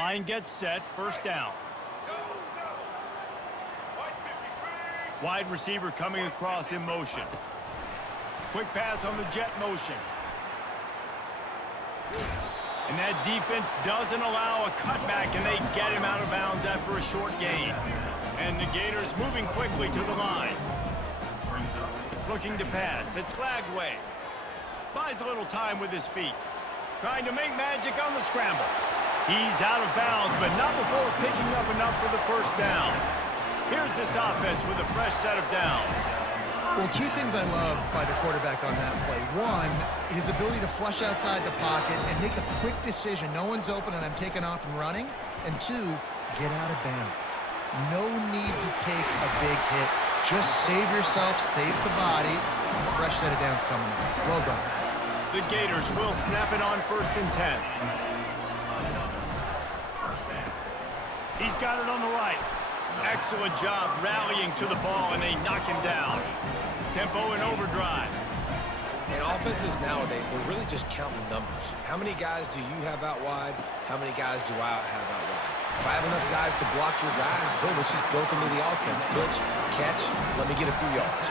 Line gets set, first down. Wide receiver coming across in motion. Quick pass on the jet motion. And that defense doesn't allow a cutback, and they get him out of bounds after a short gain. And the Gators moving quickly to the line. Looking to pass. It's Lagway. Buys a little time with his feet. Trying to make magic on the scramble. He's out of bounds, but not before picking up enough for the first down. Here's this offense with a fresh set of downs. Well, two things I love by the quarterback on that play. One, his ability to flush outside the pocket and make a quick decision. No one's open and I'm taking off and running. And two, get out of bounds. No need to take a big hit. Just save yourself, save the body. A fresh set of downs coming up. Well done. The Gators will snap it on 1st and 10. He's got it on the right. Excellent job rallying to the ball, and they knock him down. Tempo and overdrive. And offenses nowadays, they're really just counting numbers. How many guys do you have out wide? How many guys do I have out wide? If I have enough guys to block your guys, boom, it's just built into the offense. Pitch, catch, let me get a few yards.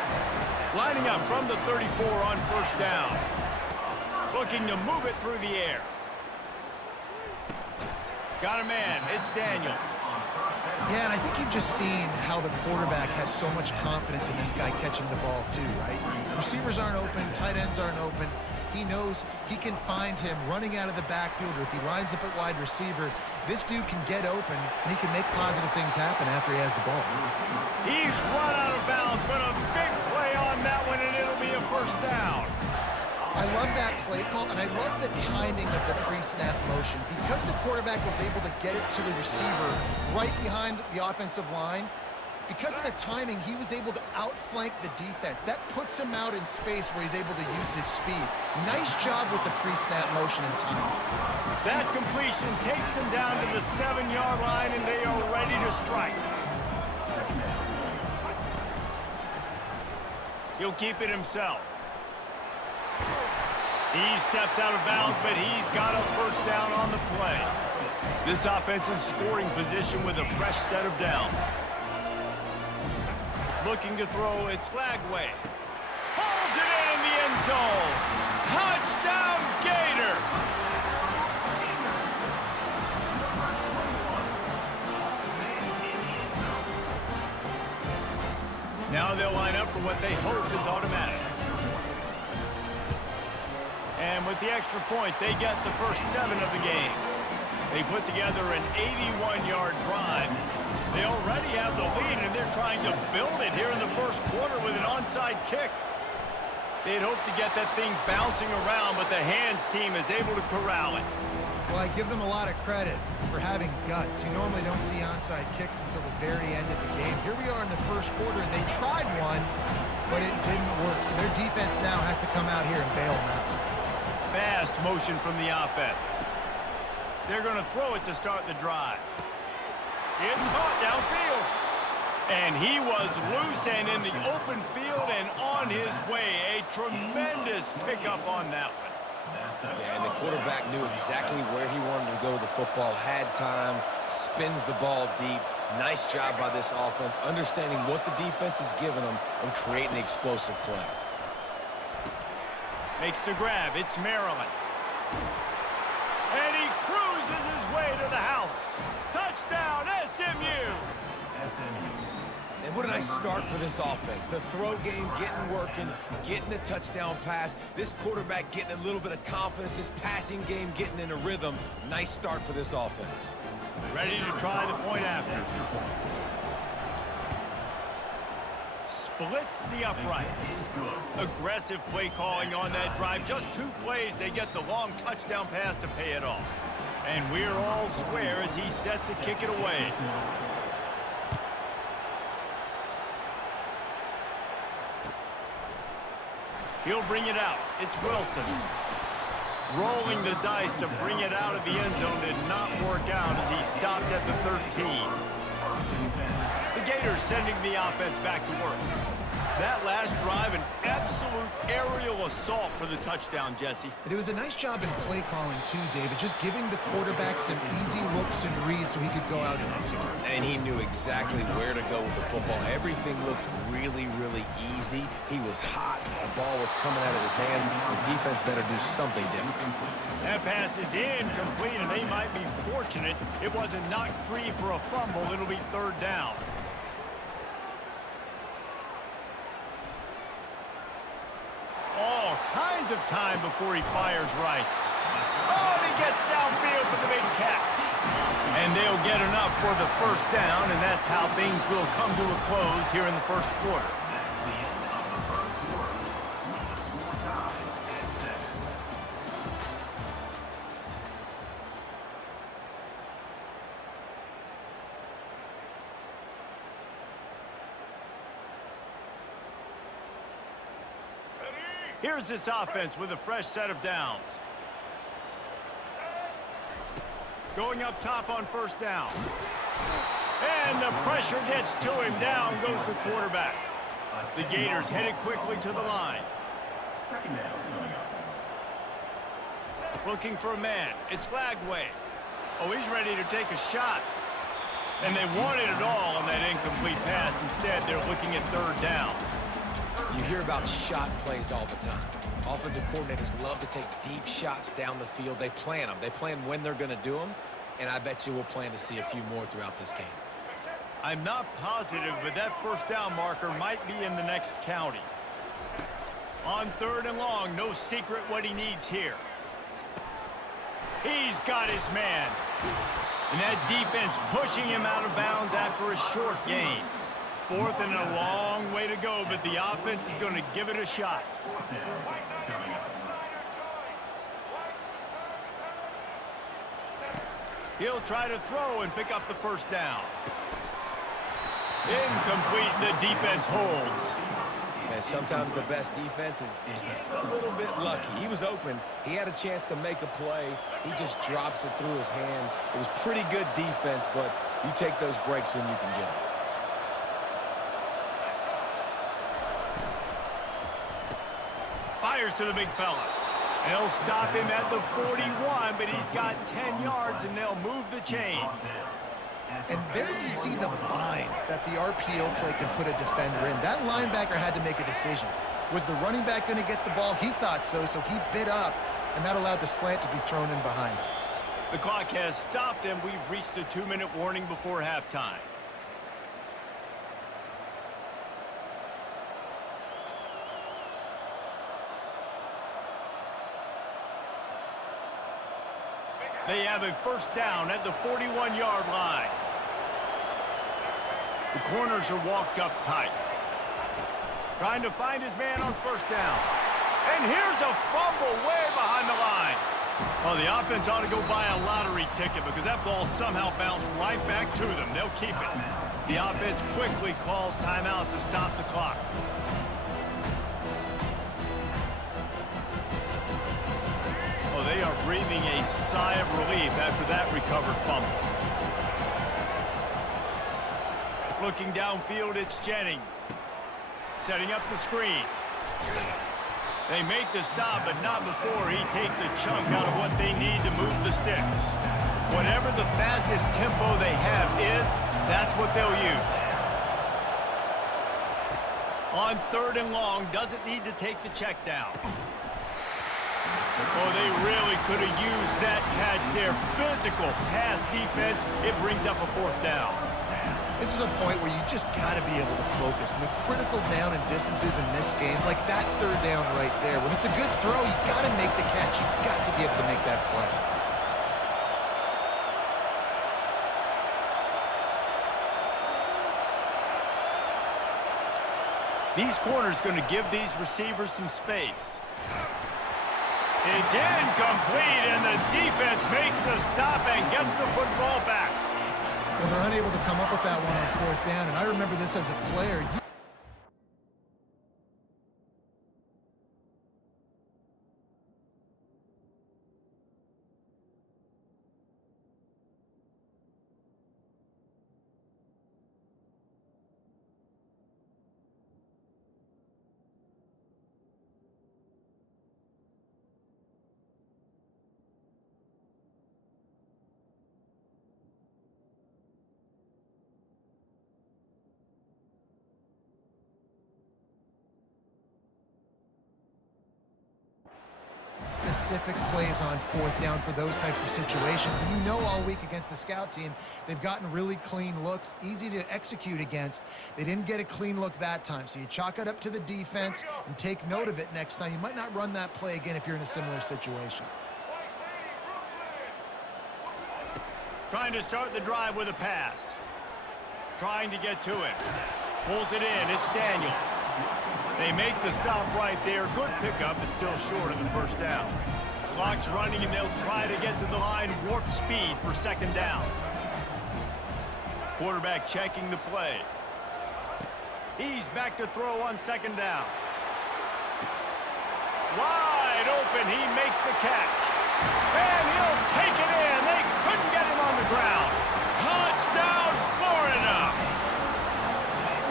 Lining up from the 34 on 1st down. Looking to move it through the air. Got a man. It's Daniels. Yeah, and I think you've just seen how the quarterback has so much confidence in this guy catching the ball too, right? Receivers aren't open, tight ends aren't open. He knows he can find him running out of the backfield, or if he lines up at wide receiver, this dude can get open, and he can make positive things happen after he has the ball. He's run out of bounds, but a big play on that one, and it'll be a first down. I love that play call, and I love the timing of the pre-snap motion. Because the quarterback was able to get it to the receiver right behind the offensive line, because of the timing, he was able to outflank the defense. That puts him out in space where he's able to use his speed. Nice job with the pre-snap motion and timing. That completion takes them down to the 7-yard line, and they are ready to strike. He'll keep it himself. He steps out of bounds, but he's got a first down on the play. This offense in scoring position with a fresh set of downs. Looking to throw, it's Lagway. Pulls it in the end zone. Touchdown, Gator! Now they'll line up for what they hope is automatic. And with the extra point, they get the first 7 of the game. They put together an 81-yard drive. They already have the lead, and they're trying to build it here in the first quarter with an onside kick. They'd hoped to get that thing bouncing around, but the hands team is able to corral it. Well, I give them a lot of credit for having guts. You normally don't see onside kicks until the very end of the game. Here we are in the first quarter, and they tried one, but it didn't work. So their defense now has to come out here and bail them out. Fast motion from the offense. They're going to throw it to start the drive. It's caught downfield. And he was loose and in the open field and on his way. A tremendous pickup on that one. Yeah, and the quarterback knew exactly where he wanted to go with the football, had time, spins the ball deep. Nice job by this offense, understanding what the defense is giving them and creating an explosive play. Makes the grab. It's Maryland. And he cruises his way to the house. Touchdown, SMU! And what a nice start for this offense. The throw game getting working, getting the touchdown pass. This quarterback getting a little bit of confidence. This passing game getting in a rhythm. Nice start for this offense. Ready to try the point after. Splits the uprights. Aggressive play calling on that drive. Just 2 plays, they get the long touchdown pass to pay it off. And we're all square as he's set to kick it away. He'll bring it out. It's Wilson. Rolling the dice to bring it out of the end zone did not work out as he stopped at the 13. The Gators sending the offense back to work. That last drive, an absolute aerial assault for the touchdown, Jesse. And it was a nice job in play calling too, David, just giving the quarterback some easy looks and reads so he could go out and execute. And he knew exactly where to go with the football. Everything looked really, really easy. He was hot. The ball was coming out of his hands. The defense better do something different. That pass is incomplete, and they might be fortunate it wasn't knocked free for a fumble. It'll be third down. All kinds of time before he fires right. Oh, and he gets downfield for the big catch. And they'll get enough for the first down, and that's how things will come to a close here in the first quarter. Here's this offense with a fresh set of downs. Going up top on first down. And the pressure gets to him. Down goes the quarterback. The Gators headed quickly to the line. Looking for a man. It's Lagway. Oh, he's ready to take a shot. And they wanted it all on that incomplete pass. Instead, they're looking at third down. You hear about shot plays all the time. Offensive coordinators love to take deep shots down the field. They plan them. They plan when they're going to do them, and I bet you we'll plan to see a few more throughout this game. I'm not positive, but that first down marker might be in the next county. On third and long, no secret what he needs here. He's got his man. And that defense pushing him out of bounds after a short gain. Fourth and a long way to go, but the offense is going to give it a shot. He'll try to throw and pick up the first down. Incomplete, and the defense holds. And sometimes the best defense is getting a little bit lucky. He was open. He had a chance to make a play. He just drops it through his hand. It was pretty good defense, but you take those breaks when you can get them. Fires to the big fella. They'll stop him at the 41, but he's got 10 yards, and they'll move the chains. And there you see the bind that the RPO play can put a defender in. That linebacker had to make a decision. Was the running back going to get the ball? He thought so, so he bit up, and that allowed the slant to be thrown in behind him. The clock has stopped, and we've reached the 2-minute warning before halftime. They have a first down at the 41-yard line. The corners are walked up tight. Trying to find his man on first down. And here's a fumble way behind the line. Oh, the offense ought to go buy a lottery ticket because that ball somehow bounced right back to them. They'll keep it. The offense quickly calls timeout to stop the clock. Oh, they are breathing a sigh of relief after that recovered fumble. Looking downfield, it's Jennings. Setting up the screen. They make the stop, but not before he takes a chunk out of what they need to move the sticks. Whatever the fastest tempo they have is, that's what they'll use. On third and long, doesn't need to take the check down. Oh, they really could have used that catch there. Physical pass defense. It brings up a fourth down. This is a point where you just got to be able to focus. And the critical down and distances in this game, like that third down right there, when it's a good throw, you got to make the catch. You've got to be able to make that play. These corners going to give these receivers some space. It's incomplete, and the defense makes a stop and gets the football back. Well, they're unable to come up with that one on fourth down, and I remember this as a player. specific plays on fourth down for those types of situations. And you know all week against the scout team, they've gotten really clean looks, easy to execute against. They didn't get a clean look that time. So you chalk it up to the defense and take note of it next time. You might not run that play again if you're in a similar situation. Trying to start the drive with a pass. Trying to get to it. Pulls it in. It's Daniels. They make the stop right there. Good pickup, but still short of the first down. Clock's running, and they'll try to get to the line. Warp speed for second down. Quarterback checking the play. He's back to throw on second down. Wide open. He makes the catch. And he'll take it in. They couldn't get him on the ground. Touchdown, Florida!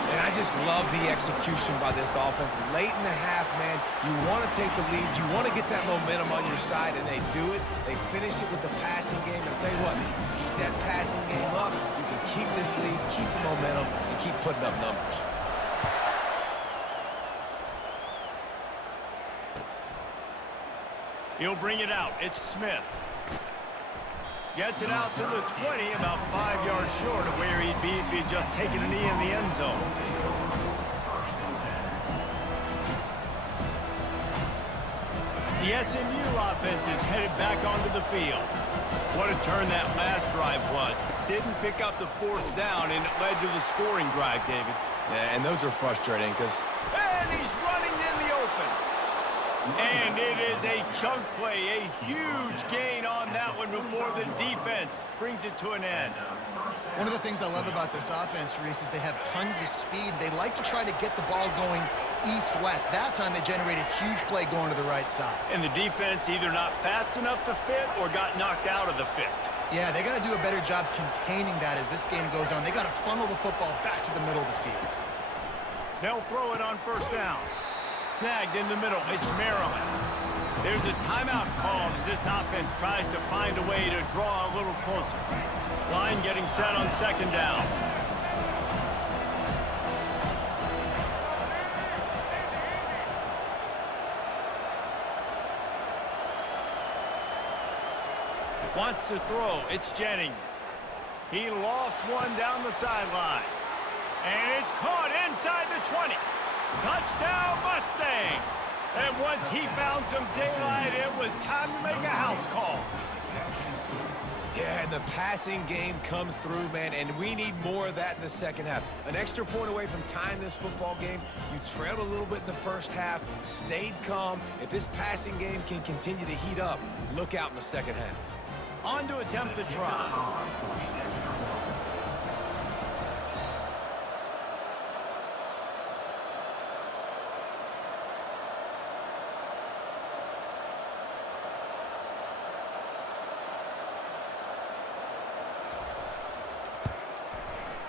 And I just love the execution by this offense. Late in the half, man, you want to take the lead. You want to get that momentum on your side, and they do it. They finish it with the passing game. And I'll tell you what, keep that passing game up. You can keep this lead, keep the momentum, and keep putting up numbers. He'll bring it out. It's Smith. Gets it out to the 20, about 5 yards short of where he'd be if he'd just taken a knee in the end zone. The SMU offense is headed back onto the field. What a turn that last drive was. Didn't pick up the fourth down, and it led to the scoring drive, David. Yeah, and those are frustrating because... And he's running in the open. And it is a chunk play, a huge gain on that one before the defense brings it to an end. One of the things I love about this offense, Reese, is they have tons of speed. They like to try to get the ball going east-west. That time they generated a huge play going to the right side. And the defense either not fast enough to fit or got knocked out of the fit. Yeah, they got to do a better job containing that as this game goes on. They got to funnel the football back to the middle of the field. They'll throw it on first down. Snagged in the middle. It's Maryland. There's a timeout called as this offense tries to find a way to draw a little closer. Line getting set on second down. Wants to throw. It's Jennings. He lofts one down the sideline. And it's caught inside the 20. Touchdown, Mustangs! And once he found some daylight, it was time to make a house call. Yeah, and the passing game comes through, man, and we need more of that in the second half. An extra point away from tying this football game. You trailed a little bit in the first half, stayed calm. If this passing game can continue to heat up, look out in the second half. On to attempt the try.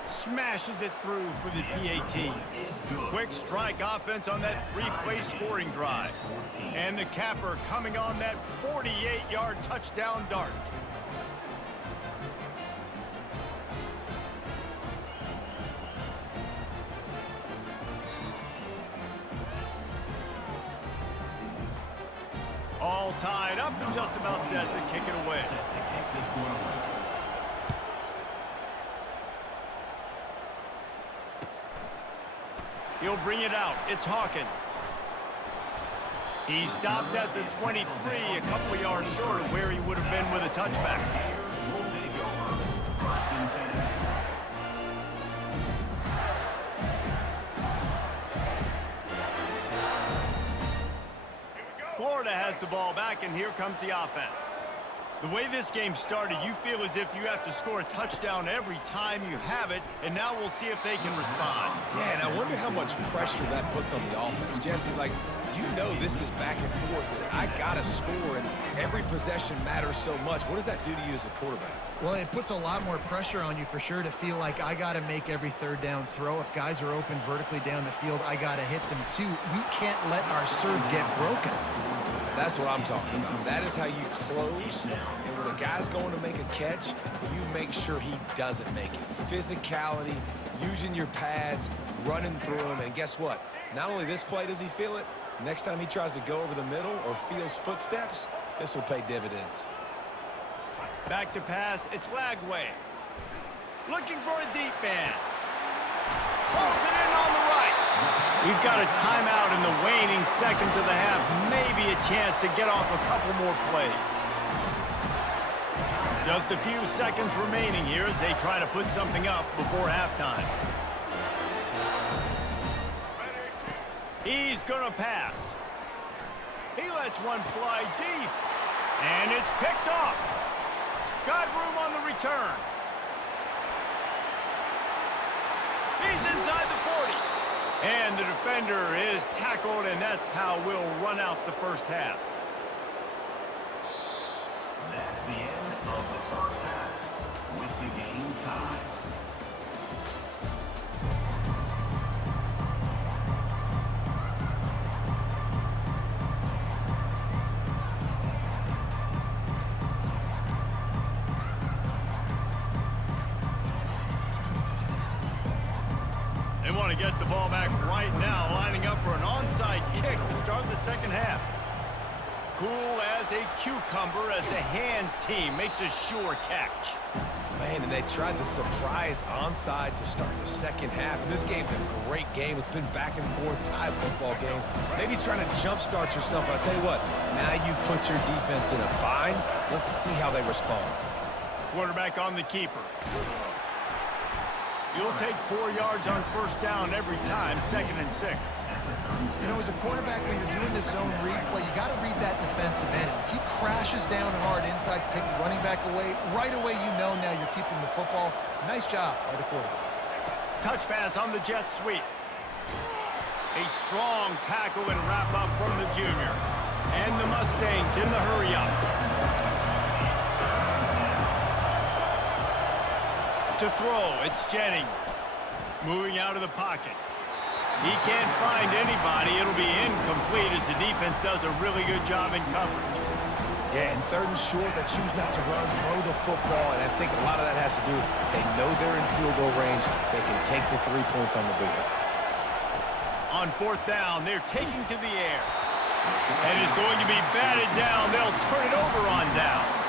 Smashes it through for the PAT. Quick strike offense on that three-play scoring drive. And the capper coming on that 48-yard touchdown dart. All tied up and just about set to kick it away. He'll bring it out. It's Hawkins. He stopped at the 23, a couple of yards short of where he would have been with a touchback. Florida has the ball back, and here comes the offense. The way this game started, you feel as if you have to score a touchdown every time you have it, and now we'll see if they can respond. Yeah, and I wonder how much pressure that puts on the offense. Jesse, like, you know this is back and forth. I got to score, and every possession matters so much. What does that do to you as a quarterback? Well, it puts a lot more pressure on you for sure to feel like I got to make every third down throw. If guys are open vertically down the field, I got to hit them too. We can't let our serve get broken. That's what I'm talking about. That is how you close. And when a guy's going to make a catch, you make sure he doesn't make it. Physicality, using your pads, running through him. And guess what? Not only this play does he feel it, next time he tries to go over the middle or feels footsteps, This will pay dividends. Back to pass, it's Lagway. Looking for a deep man. Pulls it in on the right. We've got a timeout in the waning seconds of the half. Maybe a chance to get off a couple more plays. Just a few seconds remaining here as they try to put something up before halftime. He's going to pass. He lets one fly deep. And it's picked off. Got room on the return. He's inside the 40. And the defender is tackled, and that's how we'll run out the first half. That's the end of the first half with the game tied. They want to get the ball back right now, lining up for an onside kick to start the second half. Cool as a cucumber as the hands team makes a sure catch. Man, and they tried the surprise onside to start the second half. And this game's a great game. It's been back and forth, tie football game. Maybe trying to jumpstart yourself, but I'll tell you what, now you've put your defense in a bind. Let's see how they respond. Quarterback on the keeper. You'll take 4 yards on first down every time, 2nd and 6. You know, as a quarterback, when you're doing this zone read play, you got to read that defensive end. If he crashes down hard inside to take the running back away, right away you know now you're keeping the football. Nice job by the quarterback. Touch pass on the jet sweep. A strong tackle and wrap up from the junior. And the Mustangs in the hurry up. To throw, it's Jennings. Moving out of the pocket. He can't find anybody. It'll be incomplete as the defense does a really good job in coverage. Yeah, and 3rd and short, they choose not to run, throw the football, and I think a lot of that has to do with they know they're in field goal range. They can take the 3 points on the board. On 4th down, they're taking to the air. And it's going to be batted down. They'll turn it over on downs.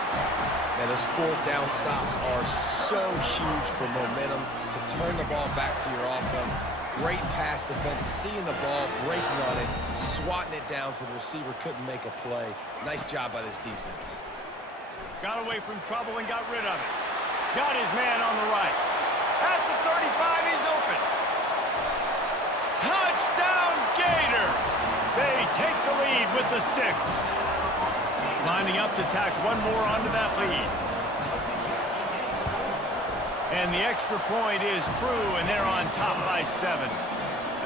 Man, those 4th down stops are so huge for momentum to turn the ball back to your offense. Great pass defense, seeing the ball, breaking on it, swatting it down so the receiver couldn't make a play. Nice job by this defense. Got away from trouble and got rid of it. Got his man on the right. At the 35, he's open. Touchdown, Gators! They take the lead with the 6. Lining up to tack one more onto that lead. And the extra point is true, and they're on top by 7.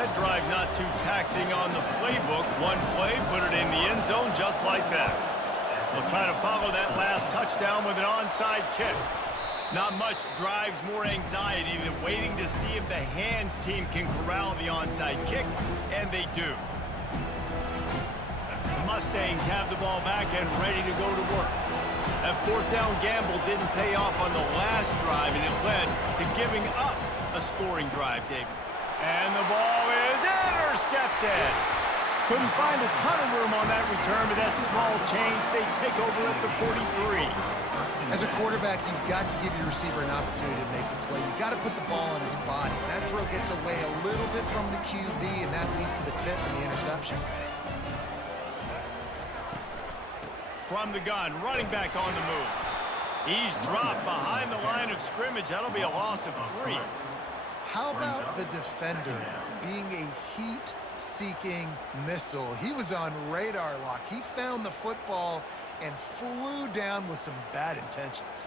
That drive not too taxing on the playbook. One play, put it in the end zone just like that. They'll try to follow that last touchdown with an onside kick. Not much drives more anxiety than waiting to see if the hands team can corral the onside kick, and they do. The Mustangs have the ball back and ready to go to work. That 4th down gamble didn't pay off on the last drive, and it led to giving up a scoring drive, David. And the ball is intercepted. Couldn't find a ton of room on that return, but that small change, they take over at the 43. As a quarterback, you've got to give your receiver an opportunity to make the play. You've got to put the ball in his body. That throw gets away a little bit from the QB, and that leads to the tip and the interception. From the gun, running back on the move. He's dropped behind the line of scrimmage. That'll be a loss of 3. How about the defender being a heat-seeking missile? He was on radar lock. He found the football and flew down with some bad intentions.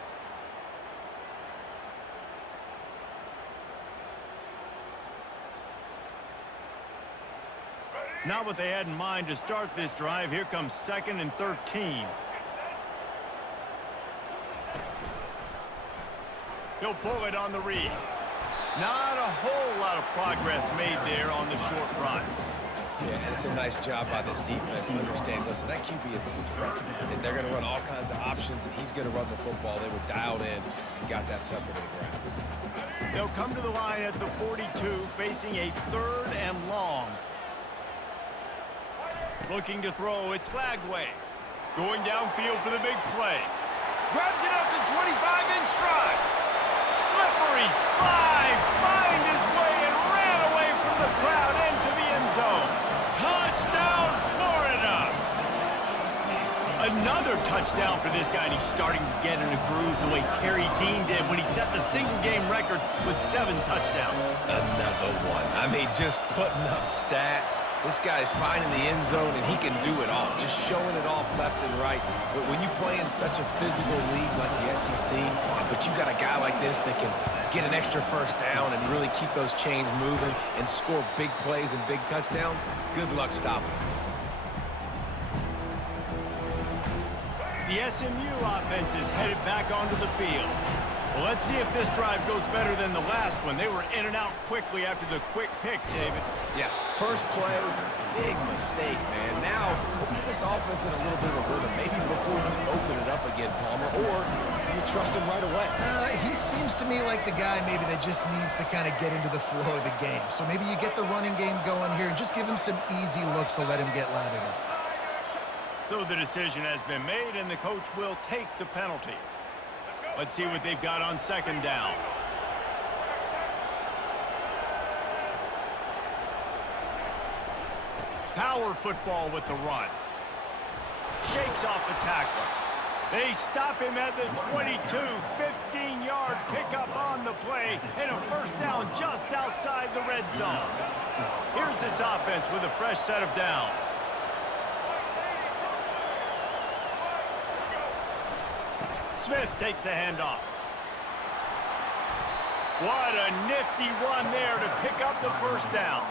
Not what they had in mind to start this drive. Here comes 2nd and 13. He'll pull it on the read. Not a whole lot of progress made there on the short run. Yeah, and it's a nice job by this defense to understand, listen, that QB is a threat. And they're going to run all kinds of options, and he's going to run the football. They were dialed in and got that sucker to the ground. They'll come to the line at the 42, facing a 3rd and long. Looking to throw, it's Lagway. Going downfield for the big play. Grabs it up to 25 in stride. Slippery slide. Find his way and ran away from the crowd into the end zone. Touchdown, Florida. Another touchdown for this guy, and he's starting to get in a groove the way Terry Dean did when he set the single-game record with 7 touchdowns. Another one. I mean, just putting up stats. This guy's finding the end zone, and he can do it all, just showing it off left and right. But when you play in such a physical league like the SEC, but you got a guy like this that can get an extra first down and really keep those chains moving and score big plays and big touchdowns, good luck stopping him. The SMU offense is headed back onto the field. Well, let's see if this drive goes better than the last one. They were in and out quickly after the quick pick, David. Yeah, first play, big mistake, man. Now, let's get this offense in a little bit of a rhythm, maybe before you open it up again, Palmer, or do you trust him right away? He seems to me like the guy maybe that just needs to kind of get into the flow of the game. So maybe you get the running game going here and just give him some easy looks to let him get lathered up. So the decision has been made, and the coach will take the penalty. Let's see what they've got on second down. Power football with the run. Shakes off the tackler. They stop him at the 22, 15-yard pickup on the play, and a first down just outside the red zone. Here's this offense with a fresh set of downs. Smith takes the handoff. What a nifty run there to pick up the first down.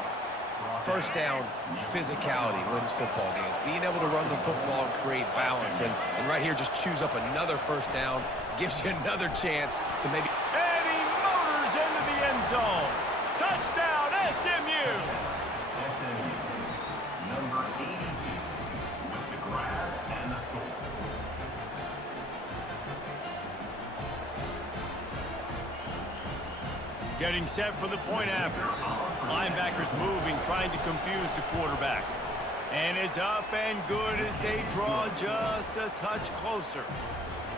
First down, physicality wins football games. Being able to run the football and create balance. And right here, just choose up another first down. Gives you another chance to maybe... And he motors into the end zone. Touchdown, SMU. SMU, number 82, with the grab and the score. Getting set for the point after. Linebackers moving, trying to confuse the quarterback. And it's up and good as they draw just a touch closer.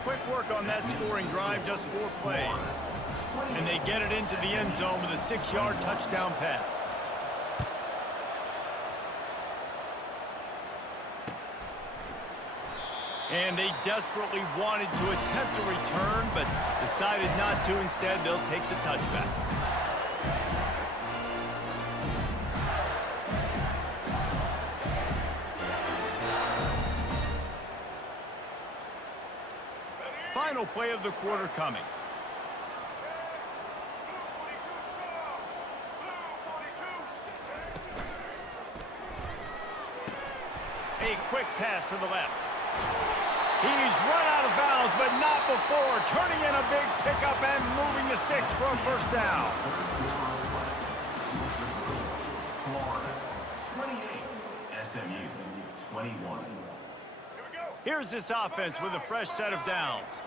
Quick work on that scoring drive, just 4 plays. And they get it into the end zone with a 6-yard touchdown pass. And they desperately wanted to attempt a return, but decided not to. Instead, they'll take the touchback. Final play of the quarter coming. A quick pass to the left. He's run out of bounds, but not before. Turning in a big pickup and moving the sticks for a first down. Florida, 28, SMU, 21. Here's this offense with a fresh set of downs.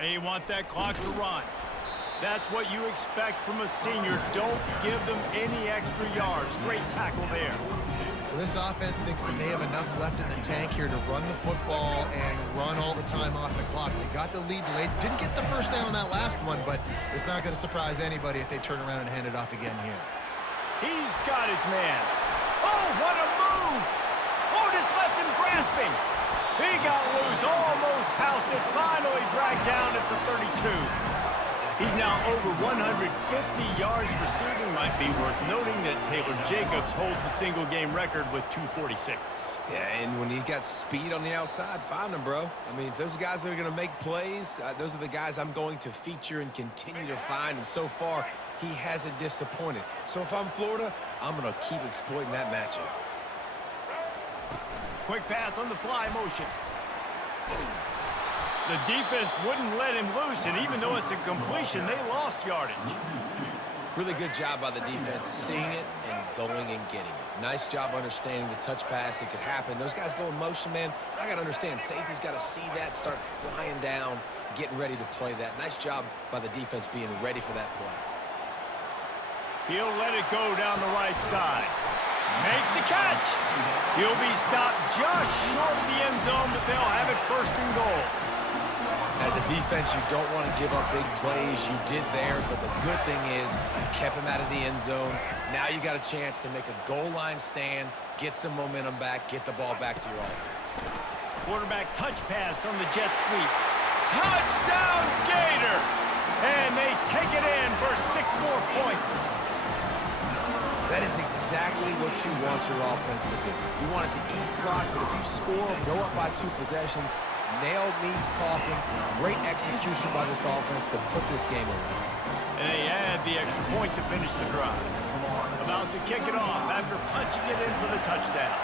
They want that clock to run. That's what you expect from a senior. Don't give them any extra yards. Great tackle there. Well, this offense thinks that they have enough left in the tank here to run the football and run all the time off the clock. They got the lead late. Didn't get the first down on that last one, but it's not going to surprise anybody if they turn around and hand it off again here. He's got his man. Oh, what a move! Oh, just left him grasping. He got loose, almost housed it, finally dragged down at the 32. He's now over 150 yards receiving. Might be worth noting that Taylor Jacobs holds the single-game record with 246. Yeah, and when he's got speed on the outside, find him, bro. I mean, those are guys that are going to make plays. Those are the guys I'm going to feature and continue to find. And so far, he hasn't disappointed. So if I'm Florida, I'm going to keep exploiting that matchup. Quick pass on the fly motion. The defense wouldn't let him loose, and even though it's a completion, they lost yardage. Really good job by the defense, seeing it and going and getting it. Nice job understanding the touch pass. It could happen. Those guys go in motion, man. I got to understand, safety's got to see that, start flying down, getting ready to play that. Nice job by the defense being ready for that play. He'll let it go down the right side. Makes the catch. He'll be stopped just short of the end zone, but they'll have it first and goal. As a defense, you don't want to give up big plays. You did there, but the good thing is you kept him out of the end zone. Now you got a chance to make a goal line stand, get some momentum back, get the ball back to your offense. Quarterback touch pass on the jet sweep. Touchdown, Gator! And they take it in for 6 more points. That is exactly what you want your offense to do. You want it to eat clock, but if you score, go up by 2 possessions, nail me, coffin, great execution by this offense to put this game away. And they add the extra point to finish the drive. About to kick it off after punching it in for the touchdown.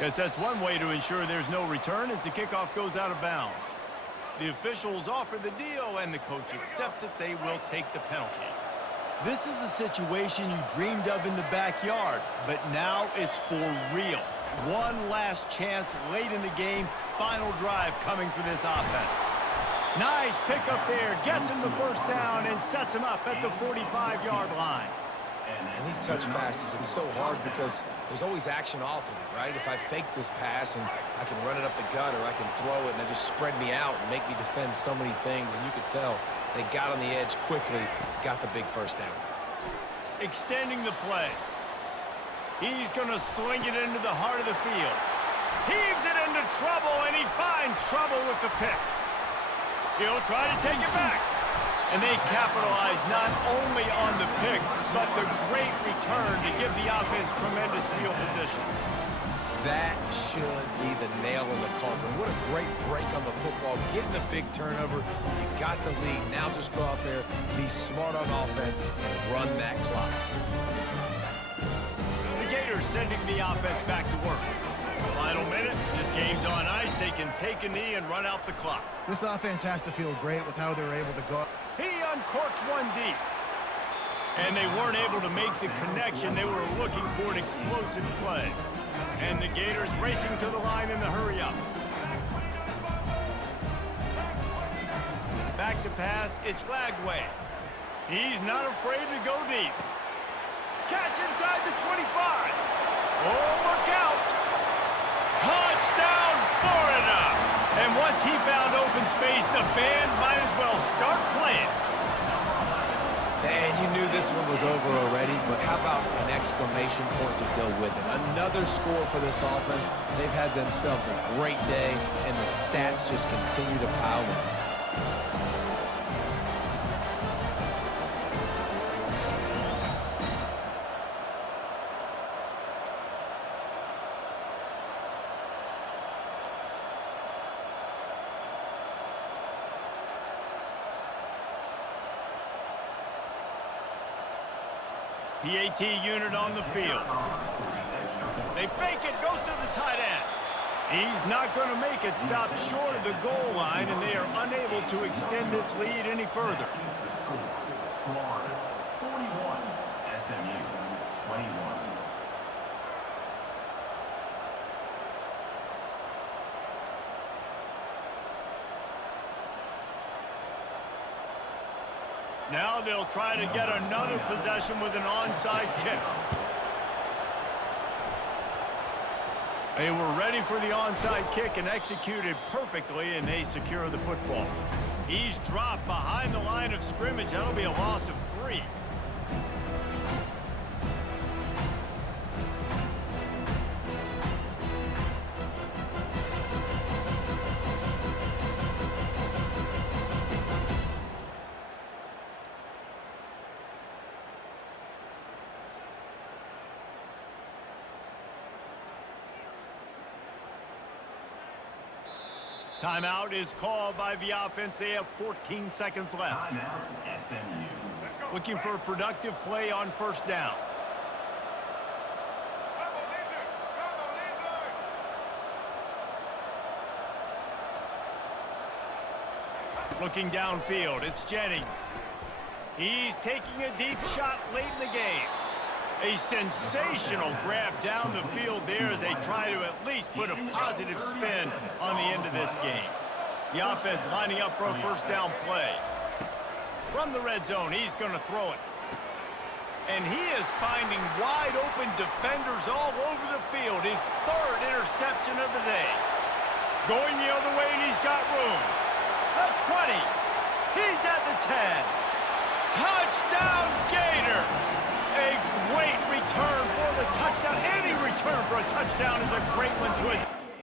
Yes, that's one way to ensure there's no return as the kickoff goes out of bounds. The officials offer the deal, and the coach accepts it. They will take the penalty. This is a situation you dreamed of in the backyard, but now it's for real. One last chance late in the game. Final drive coming for this offense. Nice pickup there. Gets him the first down and sets him up at the 45-yard line. And these touch passes, it's so hard because there's always action off of it, right? If I fake this pass and I can run it up the gut or I can throw it and they just spread me out and make me defend so many things, and you could tell they got on the edge quickly, got the big first down. Extending the play. He's going to sling it into the heart of the field. Heaves it into trouble, and he finds trouble with the pick. He'll try to take it back. And they capitalize not only on the pick, but the great return to give the offense tremendous field position. That should be the nail in the coffin. What a great break on the football. Getting the big turnover. You got the lead. Now just go out there, be smart on offense, and run that clock. The Gators sending the offense back to work. Final minute. This game's on ice. They can take a knee and run out the clock. This offense has to feel great with how they're able to go. He uncorks one deep. And they weren't able to make the connection. They were looking for an explosive play. And the Gators racing to the line in the hurry up. Back to pass, it's Lagway. He's not afraid to go deep. Catch inside the 25. Oh, look out. Touchdown, Florida. And once he found open space, the band might as well start playing. And you knew this one was over already, but how about an exclamation point to go with it? Another score for this offense. They've had themselves a great day, and the stats just continue to pile in. PAT unit on the field. They fake it, goes to the tight end. He's not going to make it, stopped short of the goal line, and they are unable to extend this lead any further. Florida 41, SMU 21. Now they'll try to get another possession with an onside kick. They were ready for the onside kick and executed perfectly, and they secure the football. He's dropped behind the line of scrimmage. That'll be a loss of 3. Timeout is called by the offense. They have 14 seconds left. Timeout, SMU. Looking for a productive play on first down. Looking downfield, it's Jennings. He's taking a deep shot late in the game. A sensational grab down the field there as they try to at least put a positive spin on the end of this game. The offense lining up for a first down play. From the red zone, he's going to throw it. And he is finding wide-open defenders all over the field. His third interception of the day. Going the other way, and he's got room. The 20. He's at the 10. Touchdown, Gators! A great return for the touchdown. Any return for a touchdown is a great one to it.